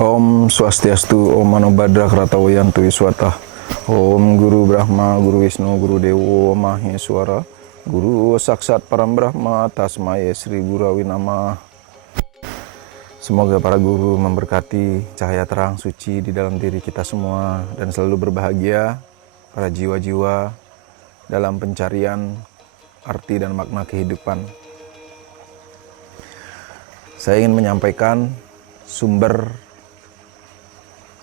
Om Swastiastu, Om Mano Badra Kratawo Yantu Wiswata. Om Guru Brahma, Guru Wisnu, Guru Dewo Maheswara, Guru Saksat Param Brahma, Tasmaya Sri Gurawi Namah. Semoga para guru memberkati cahaya terang suci di dalam diri kita semua dan selalu berbahagia para jiwa-jiwa dalam pencarian arti dan makna kehidupan. Saya ingin menyampaikan sumber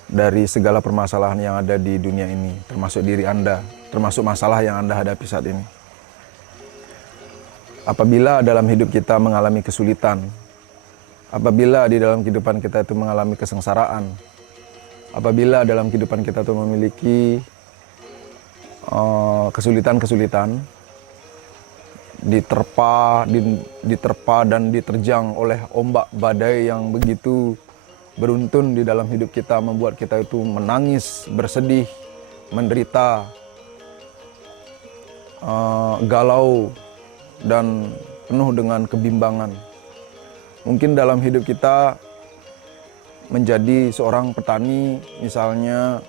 dari segala permasalahan yang ada di dunia ini, termasuk diri Anda, termasuk masalah yang Anda hadapi saat ini. Apabila dalam hidup kita mengalami kesulitan, apabila di dalam kehidupan kita itu mengalami kesengsaraan, apabila dalam kehidupan kita itu memiliki kesulitan-kesulitan, diterpa dan diterjang oleh ombak badai yang begitu beruntun di dalam hidup kita, membuat kita itu menangis, bersedih, menderita, galau, dan penuh dengan kebimbangan. Mungkin dalam hidup kita menjadi seorang petani, misalnya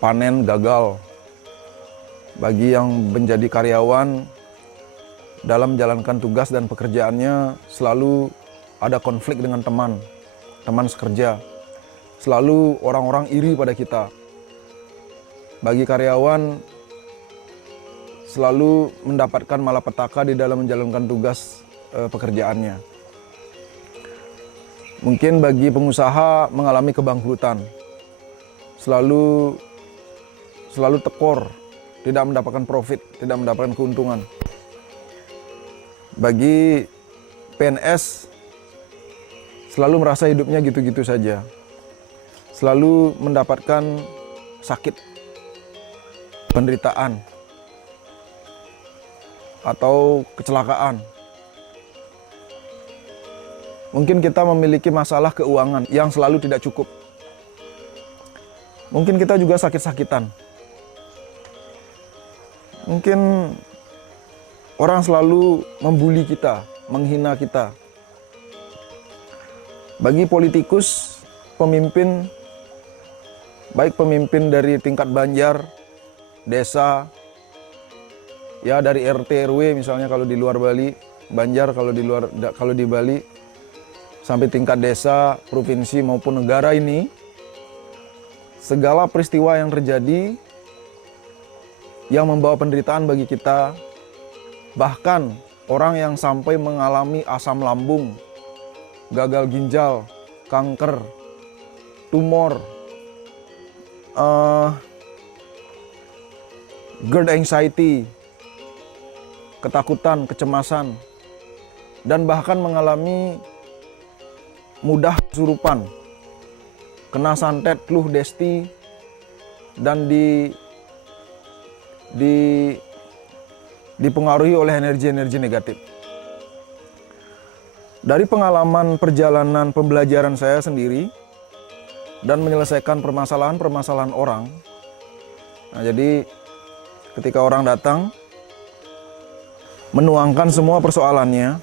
panen gagal. Bagi yang menjadi karyawan, dalam menjalankan tugas dan pekerjaannya selalu ada konflik dengan teman sekerja. Selalu orang-orang iri pada kita. Bagi karyawan, selalu mendapatkan malapetaka di dalam menjalankan tugas pekerjaannya. Mungkin bagi pengusaha mengalami kebangkrutan. Selalu tekor, tidak mendapatkan profit, tidak mendapatkan keuntungan. Bagi PNS, selalu merasa hidupnya gitu-gitu saja. Selalu mendapatkan sakit, penderitaan, atau kecelakaan. Mungkin kita memiliki masalah keuangan yang selalu tidak cukup. Mungkin kita juga sakit-sakitan. Mungkin orang selalu membuli kita, menghina kita. Bagi politikus, pemimpin, baik pemimpin dari tingkat Banjar, desa, ya dari RT RW misalnya kalau di luar Bali, Banjar kalau di Bali, sampai tingkat desa, provinsi maupun negara ini, segala peristiwa yang terjadi yang membawa penderitaan bagi kita, bahkan orang yang sampai mengalami asam lambung, gagal ginjal, kanker, tumor, GERD anxiety, ketakutan, kecemasan, dan bahkan mengalami mudah kesurupan, kena santet, flu, desti, dan dipengaruhi oleh energi-energi negatif. Dari pengalaman perjalanan pembelajaran saya sendiri dan menyelesaikan permasalahan-permasalahan orang. Nah, jadi ketika orang datang menuangkan semua persoalannya,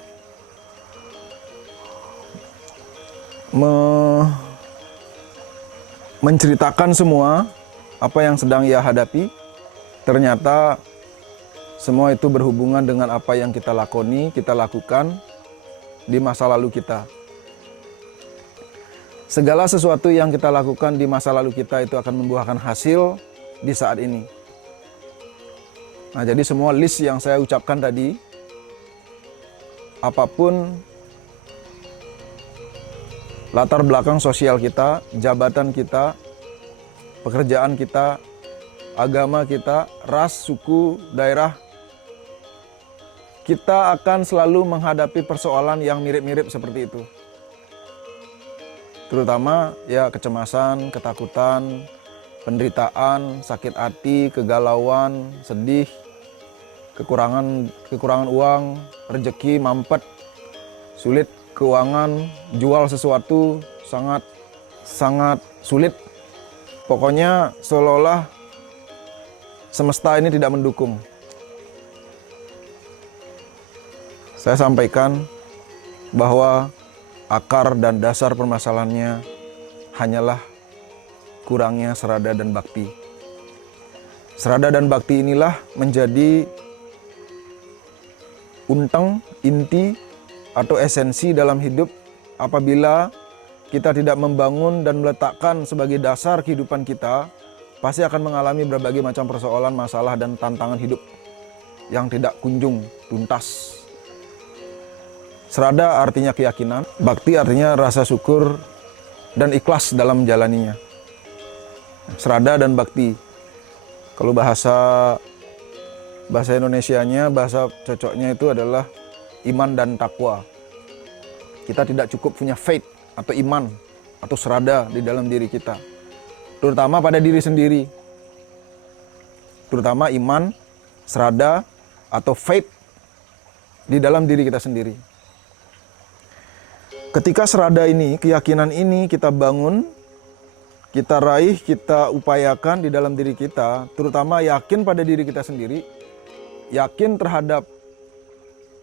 menceritakan semua apa yang sedang ia hadapi, ternyata semua itu berhubungan dengan apa yang kita lakukan di masa lalu kita. Segala sesuatu yang kita lakukan di masa lalu kita itu akan membuahkan hasil di saat ini. Nah, jadi semua list yang saya ucapkan tadi, apapun latar belakang sosial kita, jabatan kita, pekerjaan kita, agama kita, ras, suku, daerah, kita akan selalu menghadapi persoalan yang mirip-mirip seperti itu. Terutama ya kecemasan, ketakutan, penderitaan, sakit hati, kegalauan, sedih, kekurangan uang, rezeki mampet, sulit keuangan, jual sesuatu sangat sulit. Pokoknya seolah-olah semesta ini tidak mendukung. Saya sampaikan bahwa akar dan dasar permasalahannya hanyalah kurangnya serada dan bakti. Serada dan bakti inilah menjadi untang, inti, atau esensi dalam hidup apabila kita tidak membangun dan meletakkan sebagai dasar kehidupan kita, pasti akan mengalami berbagai macam persoalan, masalah, dan tantangan hidup yang tidak kunjung tuntas. Serada artinya keyakinan, bakti artinya rasa syukur dan ikhlas dalam menjalaninya. Serada dan bakti. Kalau bahasa Indonesianya, bahasa cocoknya itu adalah iman dan takwa. Kita tidak cukup punya faith atau iman atau serada di dalam diri kita, terutama pada diri sendiri. Terutama iman, serada, atau faith di dalam diri kita sendiri. Ketika serada ini, keyakinan ini kita bangun, kita raih, kita upayakan di dalam diri kita, terutama yakin pada diri kita sendiri, yakin terhadap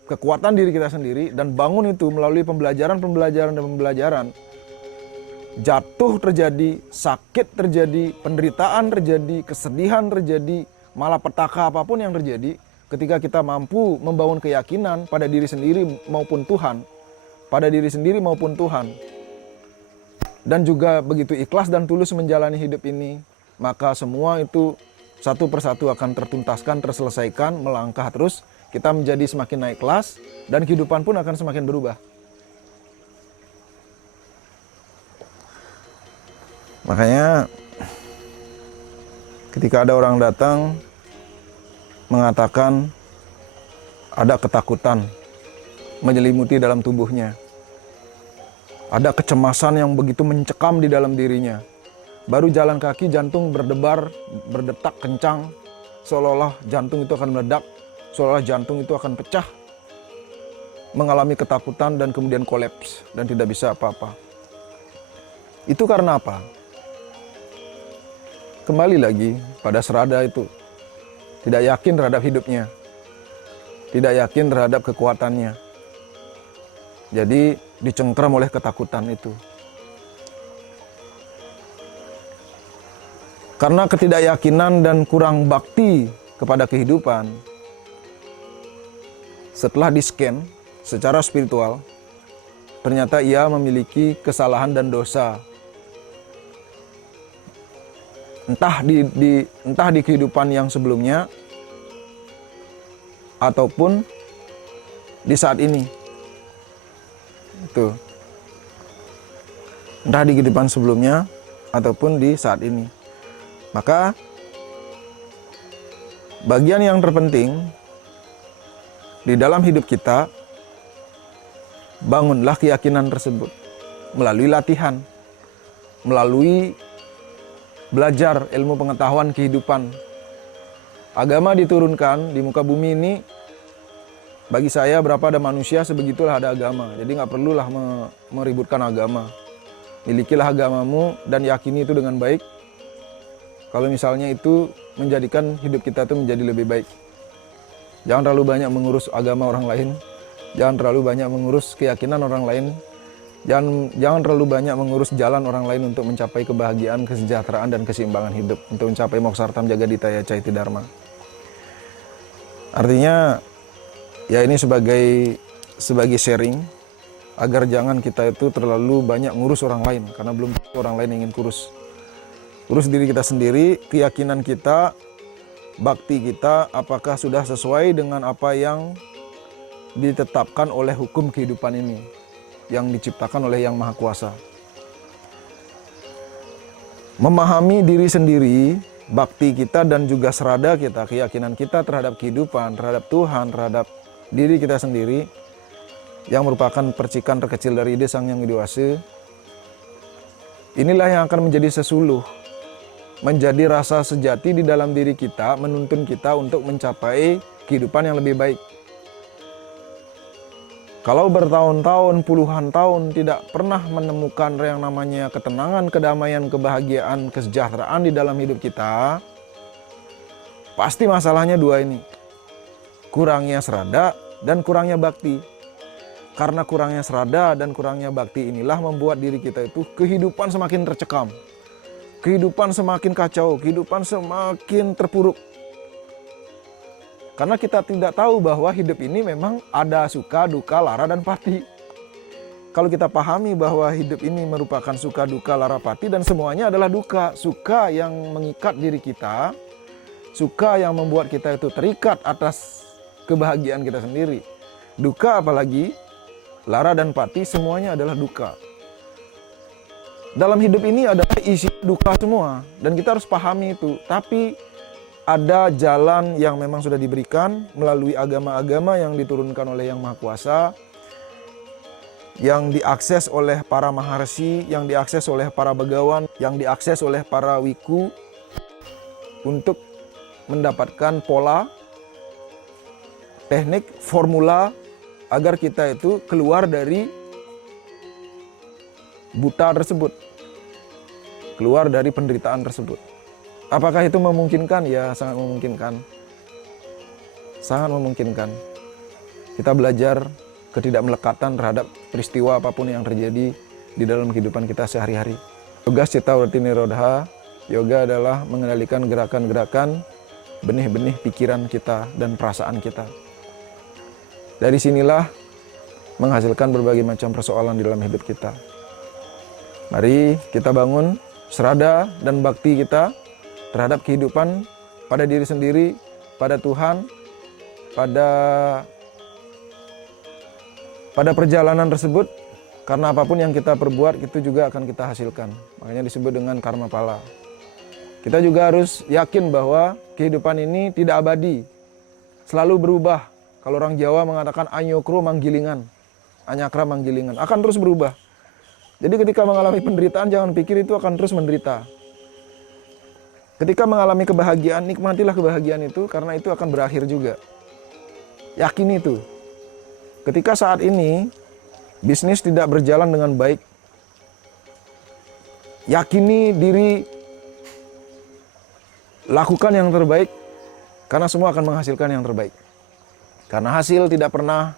kekuatan diri kita sendiri, dan bangun itu melalui pembelajaran dan pembelajaran. Jatuh terjadi, sakit terjadi, penderitaan terjadi, kesedihan terjadi, malapetaka apapun yang terjadi, ketika kita mampu membangun keyakinan pada diri sendiri maupun Tuhan, dan juga begitu ikhlas dan tulus menjalani hidup ini, maka semua itu satu persatu akan tertuntaskan, terselesaikan, melangkah terus, kita menjadi semakin naik kelas, dan kehidupan pun akan semakin berubah. Makanya ketika ada orang datang mengatakan ada ketakutan menyelimuti dalam tubuhnya, ada kecemasan yang begitu mencekam di dalam dirinya, baru jalan kaki jantung berdebar, berdetak kencang, seolah-olah jantung itu akan meledak, seolah-olah jantung itu akan pecah, mengalami ketakutan dan kemudian kolaps dan tidak bisa apa-apa. Itu karena apa? Kembali lagi pada serada itu. Tidak yakin terhadap hidupnya. Tidak yakin terhadap kekuatannya. Jadi dicengkram oleh ketakutan itu. Karena ketidakyakinan dan kurang bakti kepada kehidupan, setelah di-scan secara spiritual, ternyata ia memiliki kesalahan dan dosa. Entah di kehidupan yang sebelumnya, ataupun di saat ini. Itu. Entah di kehidupan sebelumnya, ataupun di saat ini. Maka, bagian yang terpenting di dalam hidup kita, bangunlah keyakinan tersebut melalui latihan, melalui belajar ilmu pengetahuan kehidupan. Agama diturunkan di muka bumi ini, bagi saya berapa ada manusia sebegitulah ada agama. Jadi nggak perlulah meributkan agama. Milikilah agamamu dan yakini itu dengan baik. Kalau misalnya itu menjadikan hidup kita itu menjadi lebih baik. Jangan terlalu banyak mengurus agama orang lain. Jangan terlalu banyak mengurus keyakinan orang lain. Jangan terlalu banyak mengurus jalan orang lain untuk mencapai kebahagiaan, kesejahteraan, dan keseimbangan hidup. Untuk mencapai moksartam jagaditaya caiti dharma. Artinya, ya ini sebagai sharing, agar jangan kita itu terlalu banyak ngurus orang lain. Karena belum tentu orang lain ingin kurus. Urus diri kita sendiri, keyakinan kita, bakti kita, apakah sudah sesuai dengan apa yang ditetapkan oleh hukum kehidupan ini, yang diciptakan oleh Yang Maha Kuasa. Memahami diri sendiri, bakti kita dan juga serada kita, keyakinan kita terhadap kehidupan, terhadap Tuhan, terhadap diri kita sendiri, yang merupakan percikan terkecil dari ide Sang Yang Widiwasa, inilah yang akan menjadi sesuluh, menjadi rasa sejati di dalam diri kita, menuntun kita untuk mencapai kehidupan yang lebih baik. Kalau bertahun-tahun, puluhan tahun tidak pernah menemukan yang namanya ketenangan, kedamaian, kebahagiaan, kesejahteraan di dalam hidup kita, pasti masalahnya dua ini. Kurangnya serada dan kurangnya bakti. karena kurangnya serada dan kurangnya bakti inilah membuat diri kita itu kehidupan semakin tercekam. Kehidupan semakin kacau, kehidupan semakin terpuruk. Karena kita tidak tahu bahwa hidup ini memang ada suka, duka, lara, dan pati. Kalau kita pahami bahwa hidup ini merupakan suka, duka, lara, pati, dan semuanya adalah duka. Suka yang mengikat diri kita, suka yang membuat kita itu terikat atas kebahagiaan kita sendiri. Duka apalagi, lara dan pati semuanya adalah duka. Dalam hidup ini adalah isi duka semua, dan kita harus pahami itu. Tapi ada jalan yang memang sudah diberikan melalui agama-agama yang diturunkan oleh Yang Maha Kuasa, yang diakses oleh para maharsi, yang diakses oleh para begawan, yang diakses oleh para wiku untuk mendapatkan pola, teknik, formula agar kita itu keluar dari buta tersebut, keluar dari penderitaan tersebut. Apakah itu memungkinkan? Ya, sangat memungkinkan. Sangat memungkinkan. Kita belajar ketidakmelekatan terhadap peristiwa apapun yang terjadi di dalam kehidupan kita sehari-hari. Yoga Citta Vritti Nirodha, yoga adalah mengendalikan gerakan-gerakan benih-benih pikiran kita dan perasaan kita. Dari sinilah menghasilkan berbagai macam persoalan di dalam hidup kita. Mari kita bangun serada dan bakti kita terhadap kehidupan, pada diri sendiri, pada Tuhan, pada perjalanan tersebut, karena apapun yang kita perbuat itu juga akan kita hasilkan. Makanya disebut dengan karma pala. Kita juga harus yakin bahwa kehidupan ini tidak abadi, selalu berubah. Kalau orang Jawa mengatakan anyokro manggilingan, anyakra manggilingan, akan terus berubah. Jadi ketika mengalami penderitaan, jangan pikir itu akan terus menderita. Ketika mengalami kebahagiaan, nikmatilah kebahagiaan itu, karena itu akan berakhir juga. Yakin itu. Ketika saat ini bisnis tidak berjalan dengan baik, yakini diri, lakukan yang terbaik, karena semua akan menghasilkan yang terbaik. Karena hasil tidak pernah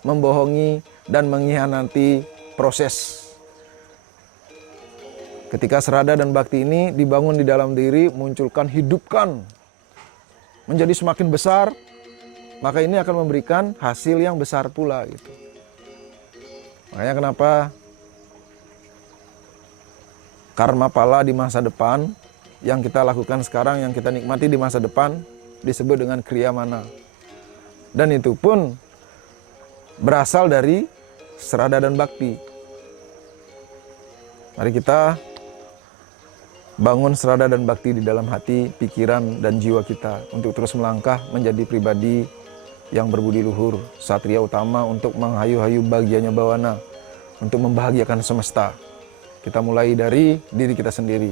membohongi dan mengkhianati proses. Ketika serada dan bakti ini dibangun di dalam diri, munculkan, hidupkan, menjadi semakin besar, maka ini akan memberikan hasil yang besar pula gitu. Makanya kenapa karma pala di masa depan yang kita lakukan sekarang, yang kita nikmati di masa depan disebut dengan kriya mana. Dan itu pun berasal dari serada dan bakti. Mari kita bangun serada dan bakti di dalam hati, pikiran, dan jiwa kita untuk terus melangkah menjadi pribadi yang berbudi luhur, satria utama untuk menghayu-hayu bahagianya bawana, untuk membahagiakan semesta. Kita mulai dari diri kita sendiri.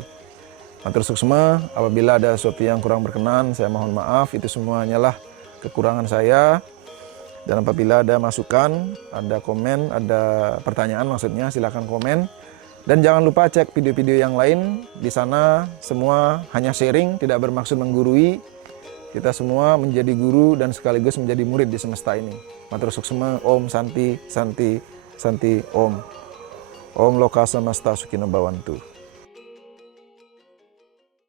Matur suksma, apabila ada sesuatu yang kurang berkenan, saya mohon maaf, itu semuanya lah kekurangan saya. Dan apabila ada masukan, ada komen, ada pertanyaan maksudnya, silakan komen. Dan jangan lupa cek video-video yang lain. Di sana semua hanya sharing, tidak bermaksud menggurui. Kita semua menjadi guru dan sekaligus menjadi murid di semesta ini. Matur suksma, Om Santi, Santi, Santi, Om. Om Loka Samasta Sukino Bhavantu.